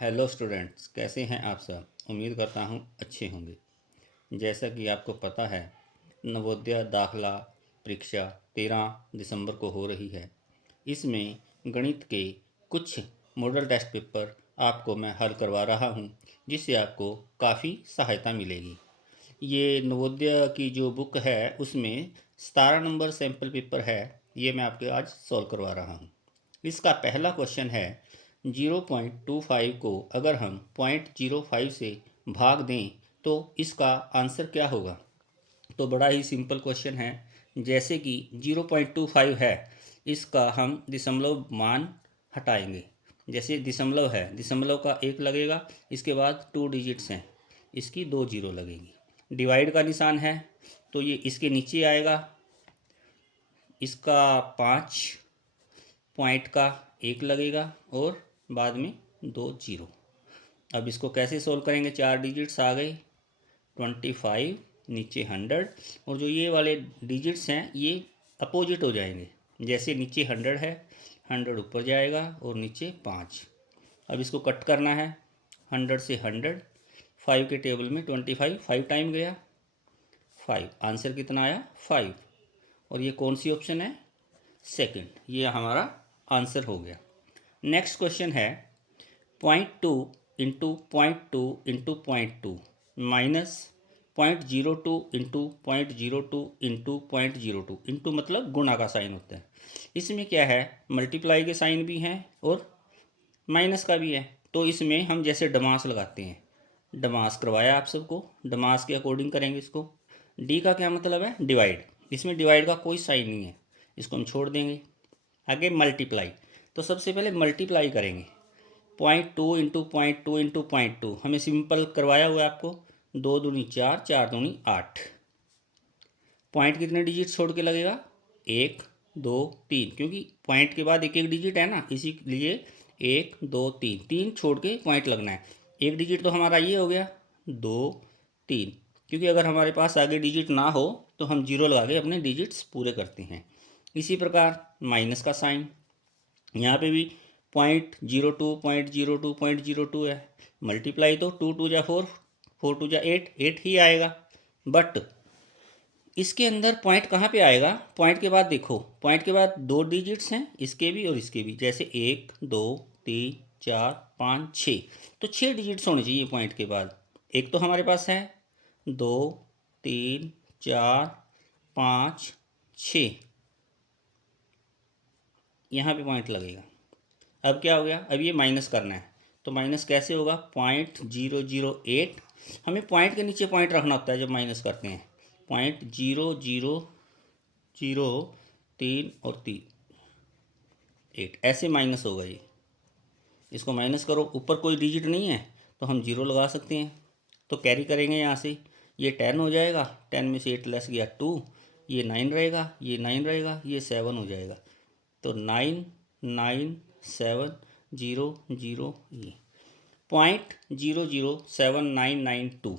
Hello students, कैसे हैं आप सब। उम्मीद करता हूँ अच्छे होंगे। जैसा कि आपको पता है, नवोदय दाखिला परीक्षा 13 दिसंबर को हो रही है। इसमें गणित के कुछ मॉडल टेस्ट पेपर आपको मैं हल करवा रहा हूँ, जिससे आपको काफ़ी सहायता मिलेगी। ये नवोदय की जो बुक है उसमें 17 नंबर सैम्पल पेपर है। ये मैं आपके आज सॉल्व करवा रहा हूँ। इसका पहला क्वेश्चन है, 0.25 को अगर हम 0.05 से भाग दें तो इसका आंसर क्या होगा। तो बड़ा ही सिंपल क्वेश्चन है। जैसे कि 0.25 है, इसका हम दशमलव मान हटाएंगे। जैसे दशमलव है, दशमलव का एक लगेगा, इसके बाद 2 डिजिट्स हैं, इसकी 2 जीरो लगेंगी। डिवाइड का निशान है तो ये इसके नीचे आएगा, इसका 5 पॉइंट का एक लगेगा और बाद में 2 जीरो। अब इसको कैसे सोल्व करेंगे। 4 डिजिट्स आ गए, 25 नीचे 100, और जो ये वाले डिजिट्स हैं ये अपोजिट हो जाएंगे। जैसे नीचे 100 है, 100 ऊपर जाएगा और नीचे 5। अब इसको कट करना है। 100 से 100, 5 के टेबल में 25 5 टाइम गया, 5। आंसर कितना आया 5। और ये कौन सी ऑप्शन है, सेकंड। ये हमारा आंसर हो गया। नेक्स्ट क्वेश्चन है, 0.2 into 0.2 into 0.2 minus 0.02 into 0.02 into 0.02। Into मतलब गुणा का साइन होता है। इसमें क्या है, मल्टीप्लाई के साइन भी हैं और माइनस का भी है। तो इसमें हम जैसे डमास लगाते हैं, डमास करवाया आप सबको, डमास के अकॉर्डिंग करेंगे इसको। डी का क्या मतलब है, डिवाइड। इसमें डिवाइड का कोई साइन नहीं है, इसको हम छोड़ देंगे। आगे मल्टीप्लाई, तो सबसे पहले मल्टीप्लाई करेंगे। 0.2 इंटू 0.2 इंटू 0.2 हमें सिंपल करवाया हुआ है आपको। 2 दूनी 4, 4 दूनी 8। पॉइंट कितने डिजिट छोड़ के लगेगा, 1 2 3, क्योंकि पॉइंट के बाद एक एक डिजिट है ना, इसीलिए 1 2 3, 3 छोड़ के पॉइंट लगना है। एक डिजिट तो हमारा ये हो गया, 2 3, क्योंकि अगर हमारे पास आगे डिजिट ना हो तो हम जीरो लगा के अपने डिजिट्स पूरे करते हैं। इसी प्रकार माइनस का साइन, यहाँ पे भी 0.02 0.02 0.02 है। मल्टीप्लाई तो 2 2 जा 4, 4 2 जा 8, 8 ही आएगा। बट इसके अंदर पॉइंट कहाँ पे आएगा, पॉइंट के बाद देखो, पॉइंट के बाद 2 डिजिट्स हैं, इसके भी और इसके भी। जैसे 1 2 3 4 5 6, तो 6 डिजिट्स होने चाहिए पॉइंट के बाद। एक तो हमारे पास है, 2 3 4 5 6, यहाँ पे पॉइंट लगेगा। अब क्या हो गया, अब ये माइनस करना है। तो माइनस कैसे होगा, 0.008। हमें पॉइंट के नीचे पॉइंट रखना होता है जब माइनस करते हैं। 0.0003 और 8 ऐसे माइनस होगा ये। इसको माइनस करो, ऊपर कोई डिजिट नहीं है तो हम जीरो लगा सकते हैं। तो कैरी करेंगे यहाँ से, ये 10 हो जाएगा, 10 में से 8 लेस गया 2, ये 9 रहेगा, ये 9 रहेगा, ये 7 हो जाएगा। तो 9 9 7 0 0, ये 0.007992,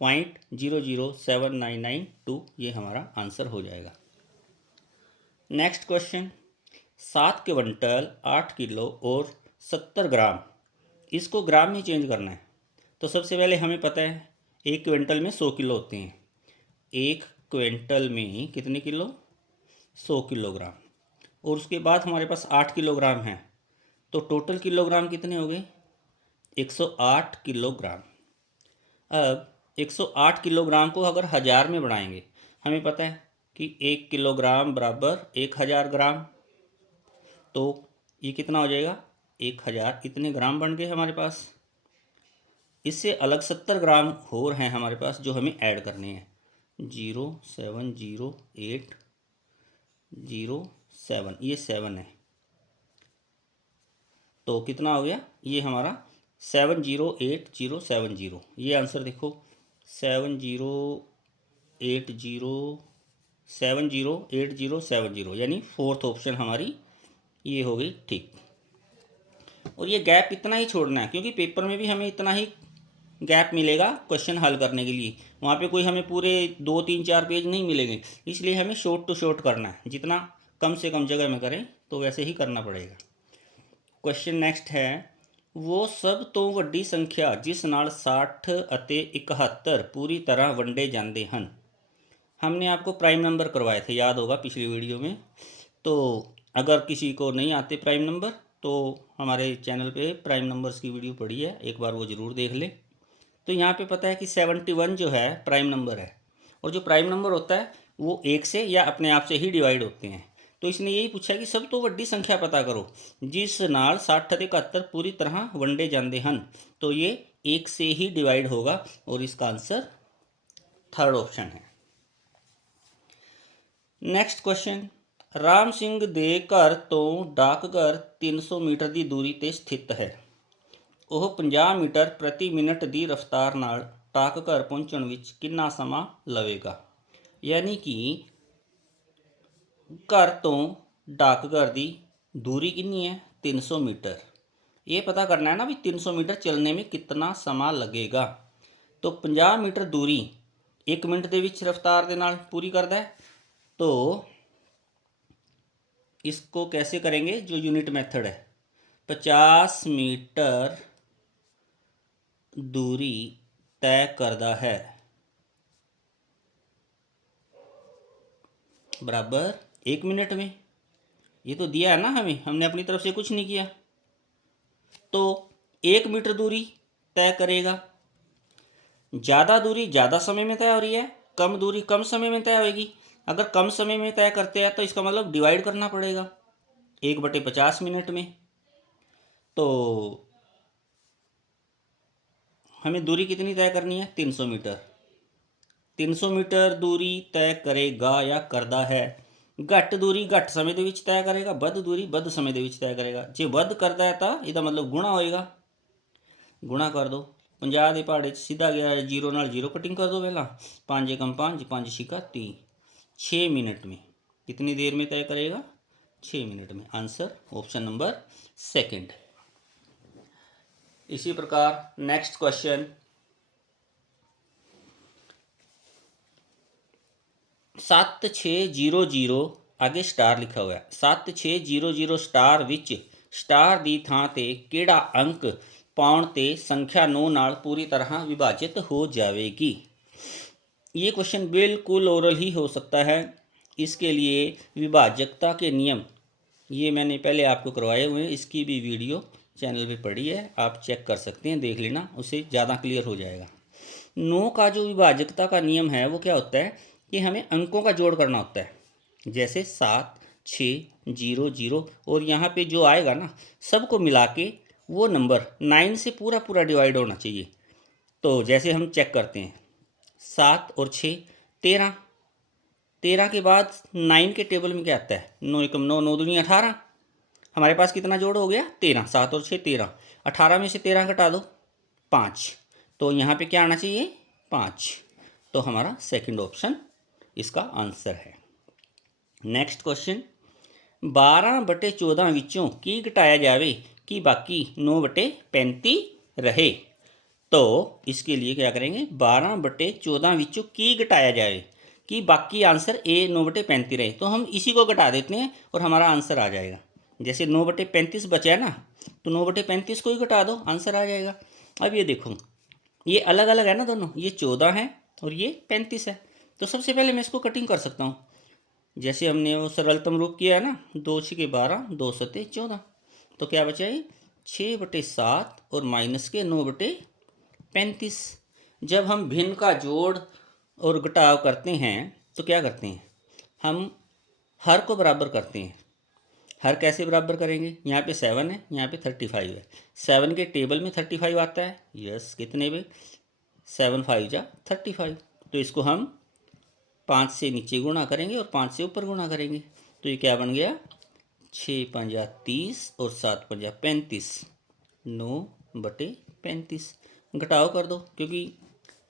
0.007992 ये हमारा आंसर हो जाएगा। नेक्स्ट क्वेश्चन, 7 क्विंटल 8 किलो और 70 ग्राम, इसको ग्राम में चेंज करना है। तो सबसे पहले हमें पता है, एक क्विंटल में 100 किलो होते हैं। एक क्विंटल में कितने किलो, 100 किलोग्राम। और उसके बाद हमारे पास 8 किलोग्राम है, तो टोटल किलोग्राम कितने हो गए, 108 किलोग्राम। अब 108 किलोग्राम को अगर हज़ार में बढ़ाएंगे, हमें पता है कि 1 किलोग्राम बराबर 1000 ग्राम। तो ये कितना हो जाएगा, 1000, इतने ग्राम बन गए हमारे पास। इससे अलग 70 ग्राम और हैं हमारे पास जो हमें ऐड करने हैं। 0708007, ये 7 है। तो कितना हो गया, ये हमारा 708070। ये आंसर देखो, 708070, यानी फोर्थ ऑप्शन हमारी ये हो गई ठीक। और ये गैप इतना ही छोड़ना है, क्योंकि पेपर में भी हमें इतना ही गैप मिलेगा क्वेश्चन हल करने के लिए। वहाँ पे कोई हमें पूरे 2 3 4 पेज नहीं मिलेंगे, इसलिए हमें शॉर्ट टू शॉर्ट करना है। जितना कम से कम जगह में करें तो वैसे ही करना पड़ेगा। क्वेश्चन नेक्स्ट है, वो सब तो ਵੱਡੀ ਸੰਖਿਆ ਜਿਸ ਨਾਲ 60 ਅਤੇ 71 पूरी तरह वंडे जाते हैं। हमने आपको प्राइम नंबर करवाए थे, याद होगा पिछली वीडियो में। तो अगर किसी को नहीं आते प्राइम नंबर तो हमारे चैनल पे प्राइम नंबर्स की वीडियो पड़ी है, एक बार वो ज़रूर देख लें। तो यहाँ पे पता है कि 71 जो है प्राइम नंबर है, और जो प्राइम नंबर होता है वो एक से या अपने आप से ही डिवाइड होते हैं। तो इसने यही पूछा कि सब तो वड्डी संख्या पता करो जिस नाल 60 ਅਤੇ 71 पूरी तरह वंडे जाते हैं। तो ये एक से ही डिवाइड होगा और इसका आंसर थर्ड ऑप्शन है। नेक्स्ट क्वेश्चन, राम सिंह ਦੇ ਘਰ ਤੋਂ ਡਾਕਘਰ 300 ਮੀਟਰ ਦੀ ਦੂਰੀ ਤੇ ਸਥਿਤ ਹੈ। ਉਹ 50 ਮੀਟਰ ਪ੍ਰਤੀ ਮਿੰਟ ਦੀ ਰਫ਼ਤਾਰ ਨਾਲ ਡਾਕਘਰ ਪਹੁੰਚਣ ਵਿੱਚ ਕਿੰਨਾ ਸਮਾਂ ਲਵੇਗਾ। यानी कि घर तो डाकघर की दूरी कितनी है 300 मीटर। ये पता करना है ना भी 300 मीटर चलने में कितना समा लगेगा। तो 50 मीटर दूरी 1 मिनट के विच रफ्तार के नाल पूरी करता है। तो इसको कैसे करेंगे, जो यूनिट मेथड है 50 मीटर दूरी तय करता है बराबर 1 मिनट में। ये तो दिया है ना हमें, हमने अपनी तरफ से कुछ नहीं किया। तो 1 मीटर दूरी तय करेगा। ज़्यादा दूरी ज़्यादा समय में तय हो रही है, कम दूरी कम समय में तय होगी। अगर कम समय में तय करते हैं तो इसका मतलब डिवाइड करना पड़ेगा 1/50 मिनट में। तो हमें दूरी कितनी तय करनी है 300 मीटर। 300 मीटर दूरी तय करेगा या करदा है। घट दूरी घट समय के तय करेगा, वध दूरी वध समय के तय करेगा। जो वध करता है तो यदा मतलब गुणा होएगा, गुणा कर दो। 50 के पहाड़े सीधा गया जीरो नाल जीरो कटिंग कर दो पहला। 5 एकम 5 5 छिका 30, 6 मिनट में कितनी देर में तय करेगा 6 मिनट में। Answer option number second. इसी प्रकार नेक्स्ट क्वेश्चन, 7600 आगे स्टार लिखा हुआ है। 7600 स्टार विच स्टार दी थां ते किहड़ा अंक पाउण ते संख्या 9 नाल पूरी तरह विभाजित हो जाएगी। ये क्वेश्चन बिल्कुल ओरल ही हो सकता है। इसके लिए विभाजकता के नियम ये मैंने पहले आपको करवाए हुए हैं, इसकी भी वीडियो चैनल पे पड़ी है, आप चेक कर सकते हैं, देख लेना, उससे ज़्यादा क्लियर हो जाएगा। 9 का जो विभाजकता का नियम है वो क्या होता है कि हमें अंकों का जोड़ करना होता है। जैसे 7 6 0 0 और यहाँ पे जो आएगा ना सबको मिला के वो नंबर 9 से पूरा पूरा डिवाइड होना चाहिए। तो जैसे हम चेक करते हैं 7 और 6 13, 13 के बाद 9 के टेबल में क्या आता है 9 एकम 9 9 दूनी 18। हमारे पास कितना जोड़ हो गया 13, 7 और 6 13। 18 में से 13 घटा दो 5, तो यहाँ पे क्या आना चाहिए 5। तो हमारा सेकंड ऑप्शन इसका आंसर है। नेक्स्ट क्वेश्चन, 12/14 विचों की घटाया जाए कि बाकी 9/35 रहे। तो इसके लिए क्या करेंगे 12/14 विचों की घटाया जाए कि बाकी आंसर ए 9/35 रहे। तो हम इसी को घटा देते हैं और हमारा आंसर आ जाएगा। जैसे 9/35 बचा है ना, तो 9/35 को ही घटा दो, आंसर आ जाएगा। अब ये देखो ये अलग अलग है ना दोनों, ये 14 है और ये 35 है। तो सबसे पहले मैं इसको कटिंग कर सकता हूँ। जैसे हमने वो सरलतम रूप किया है ना, 2 6 12 2 7 14। तो क्या बचा है 6/7 और माइनस के 9/35। जब हम भिन्न का जोड़ और घटाव करते हैं तो क्या करते हैं, हम हर को बराबर करते हैं। हर कैसे बराबर करेंगे, यहाँ पे 7 है, यहाँ पे 35 है। 7 के टेबल में 35 आता है, यस कितने पे 7 5 जा 35। तो इसको हम 5 से नीचे गुणा करेंगे और 5 से ऊपर गुणा करेंगे। तो ये क्या बन गया 6 5 30 और 7 5 35, 9/35। घटाओ कर दो क्योंकि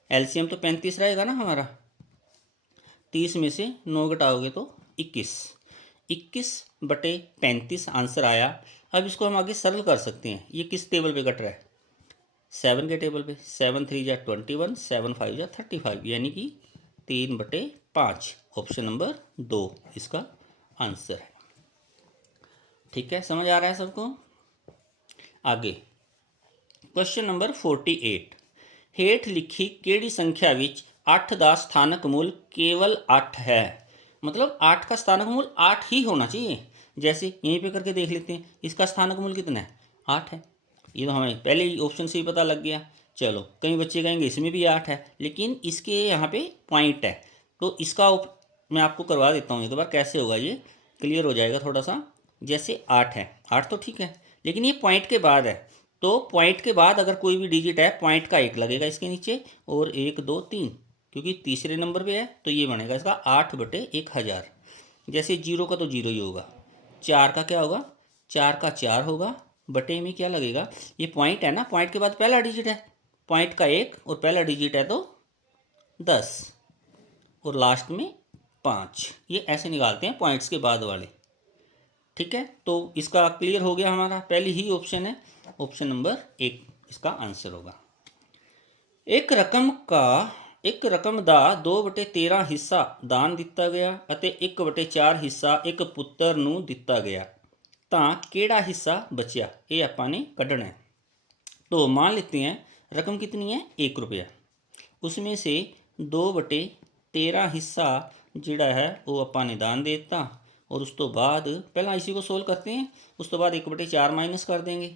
एलसीएम तो 35 रहेगा ना हमारा। 30 में से 9 घटाओगे तो 21, 21/35 आंसर आया। अब इसको हम आगे सरल कर सकते हैं। ये किस टेबल पे घट रहा है 7 के टेबल पे। 7 3 जा 21, 7 5 जा 35, यानी कि 3/5। ऑप्शन नंबर 2 इसका आंसर है। ठीक है, समझ आ रहा है सबको। आगे क्वेश्चन नंबर 48 हेठ लिखी केड़ी संख्या विच 8 का स्थानक मूल केवल 8 है। मतलब 8 का स्थानक मूल 8 ही होना चाहिए। जैसे यहीं पे करके देख लेते हैं, इसका स्थानक मूल कितना है, 8 है। ये तो हमें पहले ही ऑप्शन से ही पता लग गया। चलो कई बच्चे कहेंगे इसमें भी 8 है, लेकिन इसके यहाँ पे पॉइंट है, तो इसका मैं आपको करवा देता हूँ एक बार, कैसे होगा ये क्लियर हो जाएगा थोड़ा सा। जैसे 8 है, 8 तो ठीक है, लेकिन ये पॉइंट के बाद है, तो पॉइंट के बाद अगर कोई भी डिजिट है पॉइंट का 1 लगेगा इसके नीचे, और 1 2 3, क्योंकि तीसरे नंबर पे है तो ये बनेगा इसका 8/1000। जैसे 0 का तो 0 ही होगा, 4 का क्या होगा, 4 का 4 होगा, बटे में क्या लगेगा, ये पॉइंट है ना, पॉइंट के बाद पहला डिजिट है, पॉइंट का 1 और पहला डिजिट है तो 10 और लास्ट में 5। ये ऐसे निकालते हैं पॉइंट्स के बाद वाले। ठीक है, तो इसका क्लियर हो गया हमारा, पहली ही ऑप्शन है, ऑप्शन नंबर 1 इसका आंसर होगा। एक रकम ਦਾ 2/13 ਹਿੱਸਾ ਦਾਨ ਦਿੱਤਾ ਗਿਆ ਅਤੇ 1/4 ਹਿੱਸਾ ਇੱਕ ਪੁੱਤਰ ਨੂੰ ਦਿੱਤਾ ਗਿਆ, ਤਾਂ ਕਿਹੜਾ ਹਿੱਸਾ बचा, ये ਆਪਾਂ ने ਕੱਢਣਾ है। तो मान लेते हैं रकम कितनी है, 1 रुपया, उसमें से 2/13 हिस्सा जिहड़ा है वो ਆਪਾਂ ने दान दे दिता, और उस तो बाद पहला इसी को सोल्व करते हैं, उस तो बाद 1/4 माइनस कर देंगे।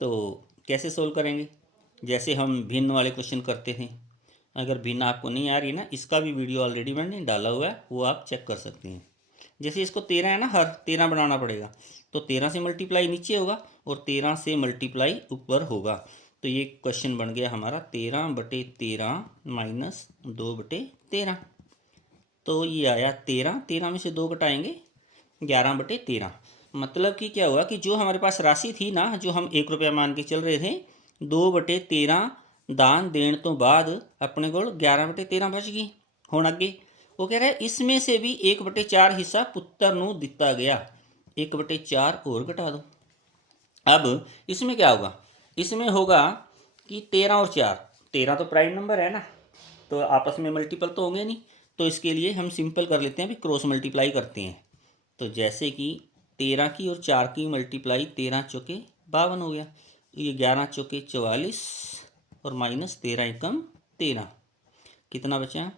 तो कैसे सोल्व करेंगे, जैसे हम भिन्न वाले क्वेश्चन करते थे। अगर भिन्न आपको नहीं आ रही ना, इसका भी वीडियो ऑलरेडी मैंने डाला हुआ है, वो आप चेक कर सकते हैं। जैसे इसको 13 है ना, हर 13 बनाना पड़ेगा, तो 13 से मल्टीप्लाई नीचे होगा और 13 से मल्टीप्लाई ऊपर होगा। तो ये क्वेश्चन बन गया हमारा 13/13 माइनस 2/13। तो ये आया 13, 13 में से 2 घटाएंगे 11/13। मतलब कि क्या हुआ कि जो हमारे पास राशि थी ना, जो हम 1 रुपया मान के चल रहे थे, 2/13 दान देने तो बाद अपने को 11/13 बच गई। हुण अगे वो कह रहा है इसमें से भी 1/4 हिस्सा पुत्र नूं दिता गया, 1/4 और घटा दो। अब इसमें क्या होगा, इसमें होगा कि 13 और 4, 13 तो प्राइम नंबर है ना, तो आपस में मल्टीपल तो होंगे नहीं, तो इसके लिए हम सिंपल कर लेते हैं, अभी क्रॉस मल्टीप्लाई करते हैं। तो जैसे कि 13 की और 4 की मल्टीप्लाई 13 चौके 52 हो गया, ये 11 चौके 44 और माइनस 13 एकम 13, कितना बचा,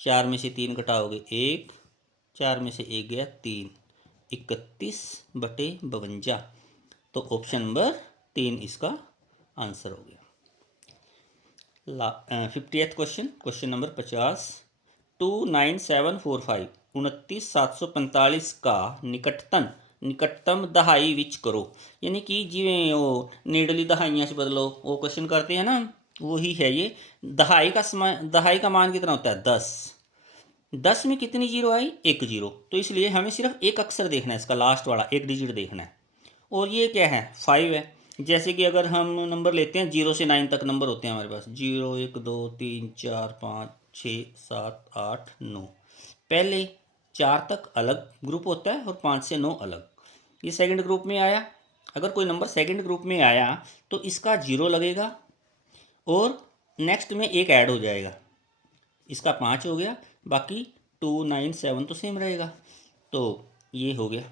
4 में से 3 घटाओगे 1, 4 में से 1 गया 3, 31/52। तो ऑप्शन नंबर 3 इसका आंसर हो गया। 50th क्वेश्चन, क्वेश्चन नंबर 50, 29745 29745 का निकटतम दहाई विच करो। यानी कि जिमें वो नेड़ली दहाइयाँ से बदलो, वो क्वेश्चन करते हैं ना, वही है ये। दहाई का मान कितना होता है, 10। 10 में कितनी जीरो आई, 1 जीरो, तो इसलिए हमें सिर्फ एक अक्षर देखना है, इसका लास्ट वाला एक डिजिट देखना है, और ये क्या है, 5 है। जैसे कि अगर हम नंबर लेते हैं 0 से 9 तक नंबर होते हैं हमारे पास, 0 1 2 3 4 5 6 7 8 9, पहले 4 तक अलग ग्रुप होता है और 5 से 9 अलग। ये सेकंड ग्रुप में आया, अगर कोई नंबर सेकंड ग्रुप में आया तो इसका 0 लगेगा और नेक्स्ट में एक ऐड हो जाएगा, इसका 5 हो गया, बाकी 2 9 7 तो सेम रहेगा। तो ये हो गया।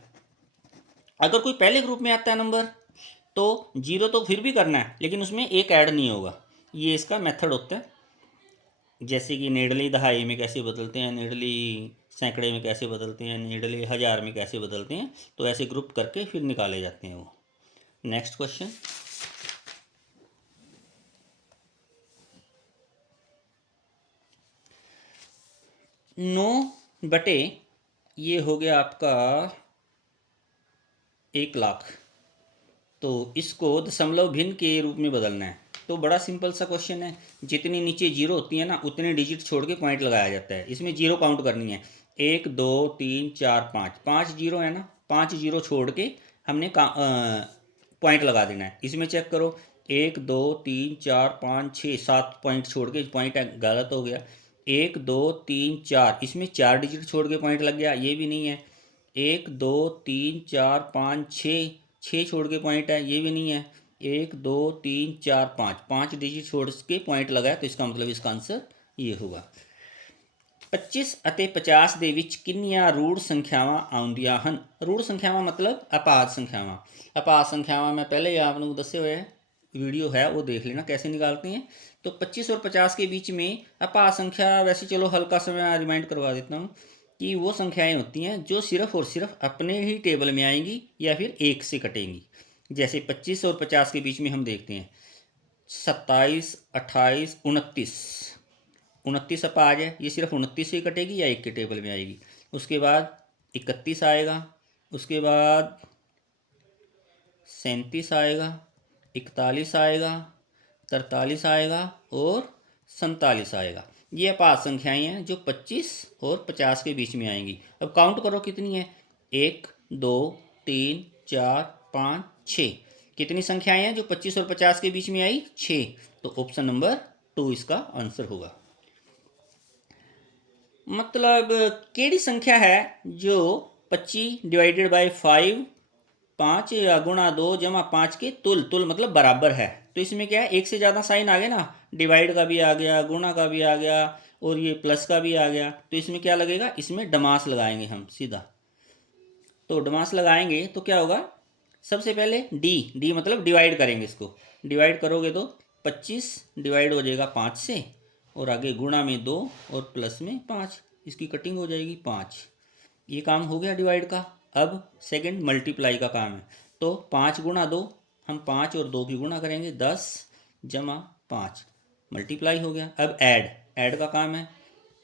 अगर कोई पहले ग्रुप में आता है नंबर तो 0 तो फिर भी करना है, लेकिन उसमें एक ऐड नहीं होगा, ये इसका मेथड होता है। जैसे कि नेड़ली दहाई में कैसे बदलते हैं, नेड़ली सैकड़े में कैसे बदलते हैं, नेड़ली हज़ार में कैसे बदलते हैं, तो ऐसे ग्रुप करके फिर निकाले जाते हैं वो। नेक्स्ट क्वेश्चन, नौ बटे ये हो गया आपका 1 लाख, तो इसको दशमलव भिन्न के रूप में बदलना है। तो बड़ा सिंपल सा क्वेश्चन है, जितनी नीचे जीरो होती है ना उतने डिजिट छोड़ के पॉइंट लगाया जाता है। इसमें जीरो काउंट करनी है, 1 2 3 4 5, 5 जीरो है ना, 5 जीरो छोड़ के हमने पॉइंट लगा देना है। इसमें चेक करो, 1 2 3 4 5 6 7 पॉइंट छोड़ के पॉइंट गलत हो गया, 1 2 3 4, इसमें 4 डिजिट छोड़ के पॉइंट लग गया, ये भी नहीं है। 1 2 3 4 5 6 छोड़ के पॉइंट है, ये भी नहीं है। 1 2 3 4 5, 5 डिजिट छोड़ के पॉइंट लगाया, तो इसका मतलब इसका आंसर ये होगा। 25 ਅਤੇ 50 ਦੇ ਵਿੱਚ ਕਿੰਨੀਆਂ ਰੂੜ ਸੰਖਿਆਵਾਂ ਆਉਂਦੀਆਂ ਹਨ। ਰੂੜ ਸੰਖਿਆਵਾਂ मतलब अपाद संख्यावां। अपाद संख्यावां मैं पहले ही आप लोगों को दसे हुए वीडियो है वो देख लेना कैसे निकालते हैं। तो 25 और 50 के बीच में अपा संख्या, वैसे चलो हल्का सा मैं रिमाइंड करवा देता हूँ कि वो संख्याएं होती हैं जो सिर्फ और सिर्फ अपने ही टेबल में आएंगी या फिर एक से कटेंगी। जैसे 25 और 50 के बीच में हम देखते हैं 27, 28, 29। 29 अपा आ जाए, ये सिर्फ 29 से ही कटेगी या एक के टेबल में आएगी। उसके बाद 31 आएगा, उसके बाद 37 आएगा, 41 आएगा, 43 आएगा और 47 आएगा। ये अपाद संख्याएं हैं जो 25 और 50 के बीच में आएंगी। अब काउंट करो कितनी है, 1, 2, 3, 4, 5, 6। कितनी संख्याएं हैं जो 25 और 50 के बीच में आई, 6। तो ऑप्शन नंबर 2 इसका आंसर होगा। मतलब केड़ी संख्या है जो 25 डिवाइडेड बाय 5, 5 या गुणा 2 जमा 5 के तुल मतलब बराबर है। तो इसमें क्या है, एक से ज़्यादा साइन आ गया ना, डिवाइड का भी आ गया, गुणा का भी आ गया और ये प्लस का भी आ गया। तो इसमें क्या लगेगा, इसमें डमास लगाएंगे हम सीधा। तो डमास लगाएंगे तो क्या होगा, सबसे पहले डी मतलब डिवाइड करेंगे इसको। डिवाइड करोगे तो 25 डिवाइड हो जाएगा 5 से और आगे गुणा में 2 और प्लस में 5, इसकी कटिंग हो जाएगी 5। ये काम हो गया डिवाइड का। अब सेकंड मल्टीप्लाई का काम है। तो 5 गुणा 2, हम 5 और 2 की गुणा करेंगे, 10 जमा 5 मल्टीप्लाई हो गया। अब ऐड का काम है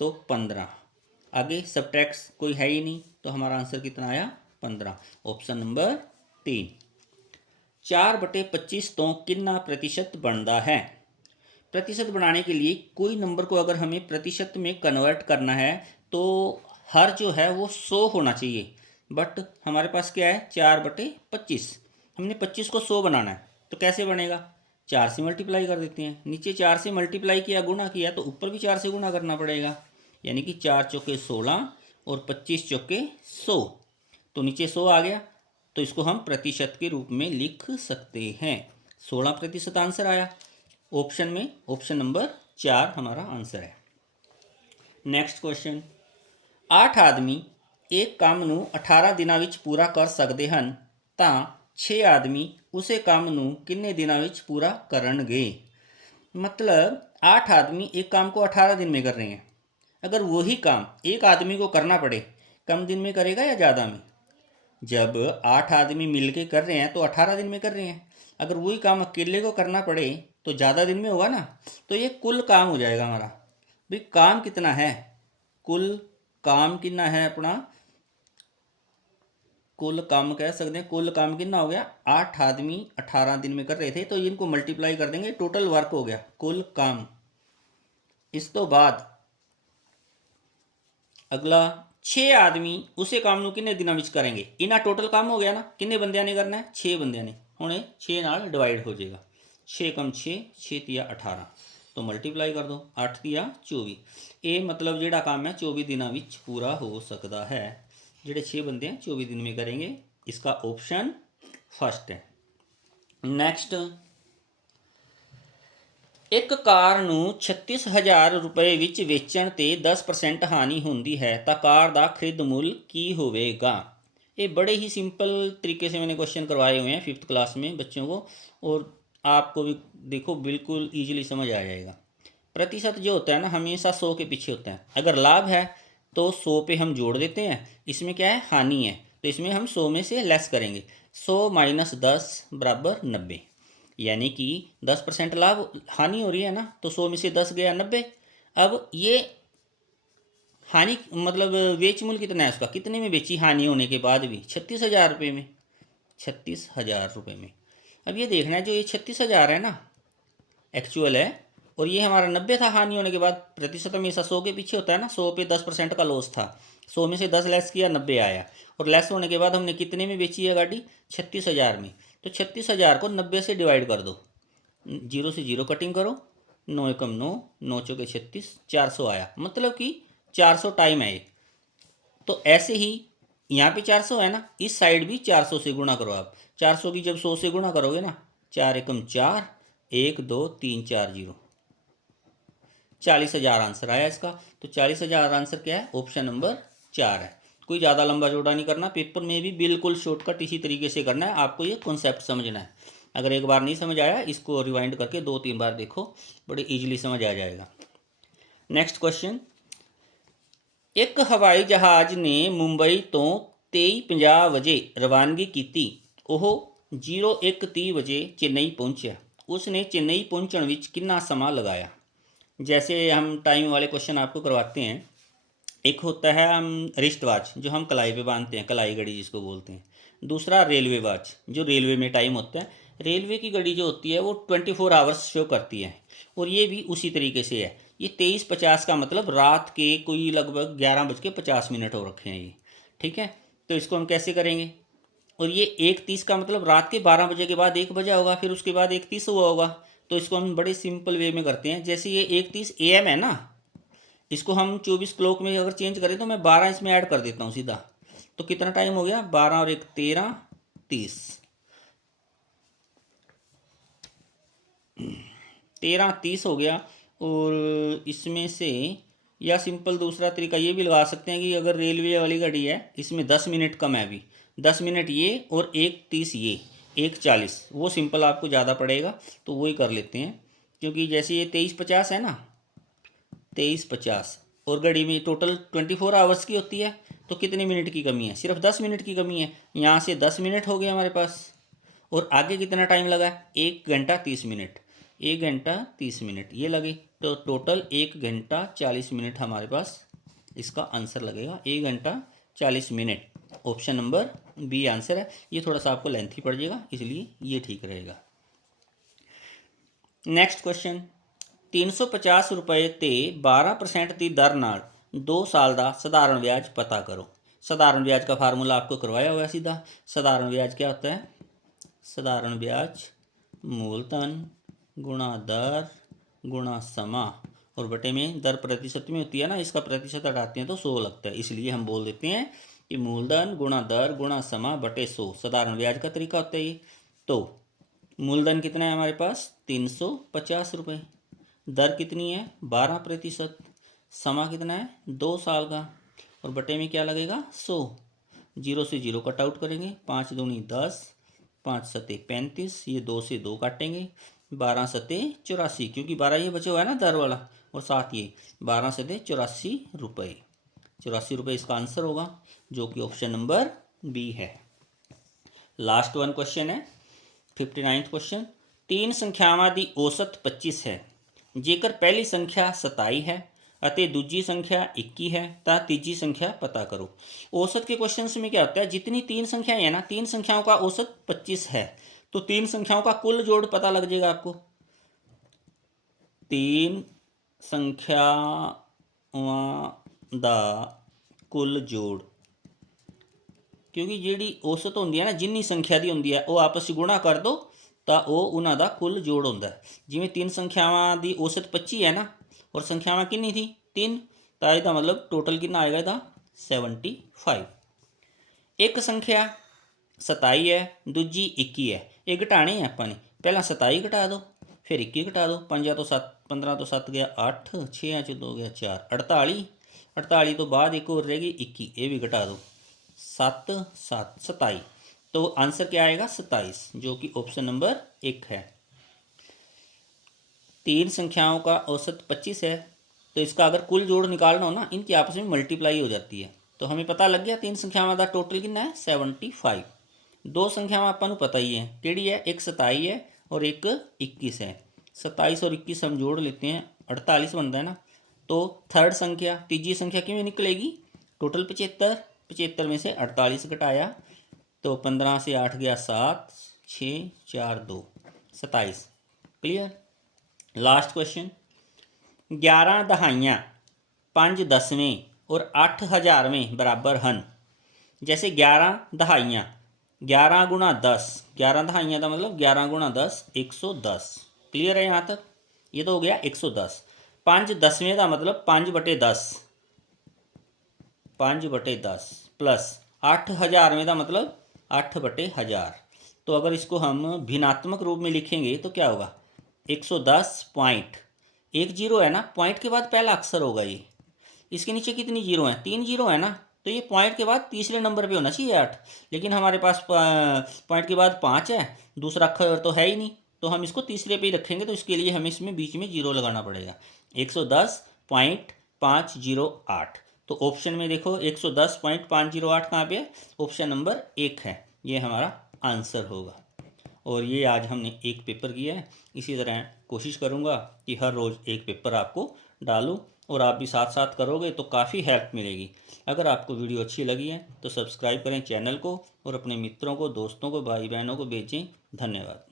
तो 15। आगे सब्ट्रैक्ट कोई है ही नहीं, तो हमारा आंसर कितना आया, 15। Option number 3। 4/25 तो कितना प्रतिशत बनता है। प्रतिशत बनाने के लिए कोई नंबर को अगर हमें प्रतिशत में कन्वर्ट करना है तो हर जो है वो 100 होना चाहिए। बट हमारे पास क्या है, 4/25। हमने 25 को 100 बनाना है तो कैसे बनेगा, 4 से मल्टीप्लाई कर देते हैं। नीचे 4 से मल्टीप्लाई किया, गुणा किया, तो ऊपर भी 4 से गुणा करना पड़ेगा। यानी कि 4 चौके 16 और 25 चौके 100। तो नीचे 100 आ गया, तो इसको हम प्रतिशत के रूप में लिख सकते हैं। 16% आंसर आया ऑप्शन में। ऑप्शन नंबर 4 हमारा आंसर है। नेक्स्ट क्वेश्चन, 8 आदमी एक काम ਨੂੰ 18 ਦਿਨਾਂ ਵਿੱਚ ਪੂਰਾ ਕਰ ਸਕਦੇ ਹਨ ਤਾਂ 6 आदमी उसे काम ਨੂੰ कितने दिनों ਵਿੱਚ पूरा करनगे। मतलब 8 आदमी एक काम को 18 दिन में कर रहे हैं। अगर वही काम एक आदमी को करना पड़े, कम दिन में करेगा या ज़्यादा में। जब 8 आदमी मिलके कर रहे हैं तो 18 दिन में कर रहे हैं। अगर वही काम अकेले को करना पड़े तो ज़्यादा दिन में होगा ना। तो ये कुल काम हो जाएगा हमारा। भाई काम कितना है, कुल काम कितना है अपना, कुल काम कह सकते हैं। कुल काम कितना हो गया, 8 आदमी 18 दिन में कर रहे थे, तो इनको मल्टीप्लाई कर देंगे, टोटल वर्क हो गया कुल काम। इस तो बाद अगला 6 आदमी उसे काम ਨੂੰ किन्ने दिनों ਵਿੱਚ करेंगे। इन्ना टोटल काम हो गया ना, किन्ने बंदियां ने करना है, 6 बंदियां ने। हुण 6 नाल डिवाइड हो जाएगा, 6 कम 6, 6 तिया 18, तो मल्टीप्लाई कर दो, 8 तिया 24। ये मतलब जोड़ा काम है 24 दिनों ਵਿੱਚ पूरा हो सकता है। जोड़े 6 बंदे हैं 24 दिन में करेंगे। इसका ऑप्शन फर्स्ट है। नैक्सट, एक कार ਨੂੰ 36,000 रुपए ਵਿੱਚ ਵੇਚਣ ਤੇ 10% ਹਾਨੀ ਹੁੰਦੀ ਹੈ ਤਾਂ कार ਦਾ खरीद मूल्य की होवेगा। ये बड़े ही सिंपल तरीके से मैंने क्वेश्चन करवाए हुए हैं 5th क्लास में बच्चों को, और आपको भी देखो बिल्कुल ईजिली समझ आ जाएगा। प्रतिशत जो होता है ना हमेशा 100 के पीछे होता है। अगर लाभ है तो 100 पे हम जोड़ देते हैं, इसमें क्या है हानि है तो इसमें हम 100 में से लेस करेंगे। 100 - 10 = 90, यानी कि 10% लाभ, हानि हो रही है ना, तो 100 में से 10 गया 90। अब ये हानि मतलब बेच मूल्य कितना है उसका, कितने में बेची हानि होने के बाद भी, 36,000 रुपये में, 36,000 रुपये में। अब ये देखना है जो ये 36,000 है ना एक्चुअल है, और ये हमारा 90 था हानि होने के बाद। प्रतिशत हमेशा 100 के पीछे होता है ना, 100 पे 10% का लॉस था, 100 में से 10 लेस किया 90 आया, और लेस होने के बाद हमने कितने में बेची है गाड़ी, 36,000 में। तो 36,000 को 90 से डिवाइड कर दो, 0 से 0 कटिंग करो, 9 एकम 9, 9 चौके 36, 400 आया। मतलब कि 400 टाइम है ये। तो ऐसे ही यहाँ पे 400 है ना, इस साइड भी 400 से गुणा करो आप। 400 की जब 100 से गुणा करोगे ना, 4 एकम 4, 1 2 3 4 0, 40,000 आंसर आया इसका। तो 40,000 आंसर क्या है, ऑप्शन नंबर 4 है। कोई ज़्यादा लंबा चौड़ा नहीं करना, पेपर में भी बिल्कुल शॉर्टकट इसी तरीके से करना है, आपको ये कॉन्सेप्ट समझना है। अगर एक बार नहीं समझ आया, इसको रिवाइंड करके 2-3 बार देखो, बड़े इजीली समझ आ जाएगा। नेक्स्ट क्वेश्चन, एक हवाई जहाज ने मुंबई तो 23:50 ਵਜੇ ਰਵਾਨਗੀ ਕੀਤੀ। ਉਹ 01:30 ਵਜੇ ਚੇन्नई पहुंचा। उसने चेन्नई पहुंचने ਵਿੱਚ कितना समा लगाया। जैसे हम टाइम वाले क्वेश्चन आपको करवाते हैं। एक होता है हम रिस्ट वॉच, जो हम कलाई पे बांधते हैं, कलाई घड़ी जिसको बोलते हैं। दूसरा रेलवे वॉच, जो रेलवे में टाइम होता है। रेलवे की घड़ी जो होती है वो 24 आवर्स शो करती है, और ये भी उसी तरीके से है। ये 23:50 का मतलब रात के कोई लगभग 11:50 हो रखे हैं ये, ठीक है। तो इसको हम कैसे करेंगे। और ये 1:30 का मतलब रात के 12 बजे के बाद 1 बजा होगा, फिर उसके बाद 1:30 हुआ होगा। तो इसको हम बड़े सिंपल वे में करते हैं। जैसे ये 1:30 AM है ना, इसको हम 24 क्लॉक में अगर चेंज करें तो मैं 12 इसमें ऐड कर देता हूँ सीधा। तो कितना टाइम हो गया, 12 और 1 13, 30, 13:30 हो गया। और इसमें से या सिंपल दूसरा तरीका ये भी लगा सकते हैं कि अगर रेलवे वाली गाड़ी है, इसमें 10 मिनट कम है अभी, 10 मिनट ये और 1:30 ये, 1:40, वो सिंपल आपको ज़्यादा पड़ेगा, तो वही कर लेते हैं। क्योंकि जैसे ये 23:50 है ना, 23:50, और घड़ी में टोटल 24 आवर्स की होती है, तो कितने मिनट की कमी है, सिर्फ 10 मिनट की कमी है। यहाँ से 10 मिनट हो गए हमारे पास, और आगे कितना टाइम लगा, 1 घंटा 30 मिनट, 1 घंटा 30 मिनट ये लगे। तो टोटल 1 घंटा 40 मिनट हमारे पास इसका आंसर लगेगा, 1 घंटा 40 minute. Option number B answer है। ये थोड़ा सा आपको लेंथी पड़ जाएगा, इसलिए ये ठीक रहेगा। नेक्स्ट क्वेश्चन, 350 रुपये ते 12% की दर नाल 2 साल का साधारण ब्याज पता करो। साधारण ब्याज का फार्मूला आपको करवाया हुआ है सीधा। साधारण ब्याज क्या होता है, साधारण ब्याज मूलधन गुणा दर गुणा समा, और बटे में दर प्रतिशत में होती है ना, इसका प्रतिशत हटाते हैं तो 100 लगता है, इसलिए हम बोल देते हैं कि मूलधन गुणा दर गुणा समा बटे 100 साधारण ब्याज का तरीका होता है ये। तो मूलधन कितना है हमारे पास, 350 रुपये, दर कितनी है 12%, समा कितना है 2 साल का, और बटे में क्या लगेगा 100। 0 से 0 कट आउट करेंगे, 5 दूनी 10, 5 सते 35, ये 2 से 2 काटेंगे, 12 सते 84, क्योंकि 12 ये बचे हुआ है ना दर वाला, और साथ ये 12 सते 84 रुपये, 84 रुपये इसका आंसर होगा, जो कि ऑप्शन नंबर बी है। लास्ट वन क्वेश्चन है 59वां क्वेश्चन, 3 संख्यावां की औसत 25 है, जेकर पहली संख्या 27 है अते दूजी संख्या 21 है तो तीजी संख्या पता करो। औसत के क्वेश्चन में क्या होता है, जितनी 3 संख्याएं हैं ना, 3 संख्याओं का औसत 25 है, तो 3 संख्याओं का कुल जोड़ पता लग जाएगा आपको। 3 संख्यावां दा कुल जोड़, क्योंकि जी औसत होंगी है ना, जिन्नी संख्या की होंगी है वो आपस में गुणा कर दो तो वो उन्होंने कुल जोड़ होंगे। जिमें 3 संख्यावां की औसत 25 है ना, और संख्यावां कितनी थी 3, तो इसका मतलब टोटल कितना आएगा इसका 75। एक संख्या 27 है, दूजी 21 है, ये घटाने हैं अपने, पहला 27 घटा दो फिर 21 घटा दो, 5 तो 7, 15 तो 7 गया 8, 6 च 2 गया 4, 48, 48 तो बाद एक और रहेगी 21, ये भी घटा दो, 7 7 27, तो आंसर क्या आएगा 27, जो कि ऑप्शन नंबर 1 है। 3 संख्याओं का औसत 25 है, तो इसका अगर कुल जोड़ निकालना हो ना, इनकी आपस में मल्टीप्लाई हो जाती है, तो हमें पता लग गया 3 संख्यावां का टोटल कितना है 75। 2 संख्यावां अपन पता ही है केड़ी है, एक 27 है और एक 21 है। 27 और 21 हम जोड़ लेते हैं 48 बनता है ना, तो थर्ड संख्या तीजी संख्या किमें निकलेगी, टोटल 75, 75 में से 48 घटाया तो 15 से 8 गया 7, 6 4 2 27। क्लियर। लास्ट क्वेश्चन, 11 दहाइयाँ 5 दसवें और 8 हज़ारवें बराबर हन। जैसे 11 दहाइयाँ 11 गुणा 10, 11 दहाइयाँ का मतलब 11 गुणा 10 110। क्लियर है यहाँ तक, ये तो हो गया 110। 5 दसवें का मतलब 5/10, 5/10 प्लस 8 हज़ारवें का मतलब 8/1000। तो अगर इसको हम भिन्नात्मक रूप में लिखेंगे तो क्या होगा, 110 पॉइंट, एक जीरो है ना, पॉइंट के बाद पहला अक्षर होगा ये, इसके नीचे कितनी जीरो है, 3 जीरो है ना, तो ये पॉइंट के बाद तीसरे नंबर पे होना चाहिए 8, लेकिन हमारे पास पॉइंट के बाद 5 है, दूसरा अक्षर तो है ही नहीं, तो हम इसको तीसरे पे ही रखेंगे। तो इसके लिए हमें इसमें बीच में जीरो लगाना पड़ेगा। 110.508। तो ऑप्शन में देखो 110.508 कहाँ पे है, ऑप्शन नंबर 1 है, ये हमारा आंसर होगा। और ये आज हमने एक पेपर किया है। इसी तरह कोशिश करूँगा कि हर रोज़ एक पेपर आपको डालूँ, और आप भी साथ साथ करोगे तो काफ़ी हेल्प मिलेगी। अगर आपको वीडियो अच्छी लगी है तो सब्सक्राइब करें चैनल को, और अपने मित्रों को, दोस्तों को, भाई बहनों को भेजें। धन्यवाद।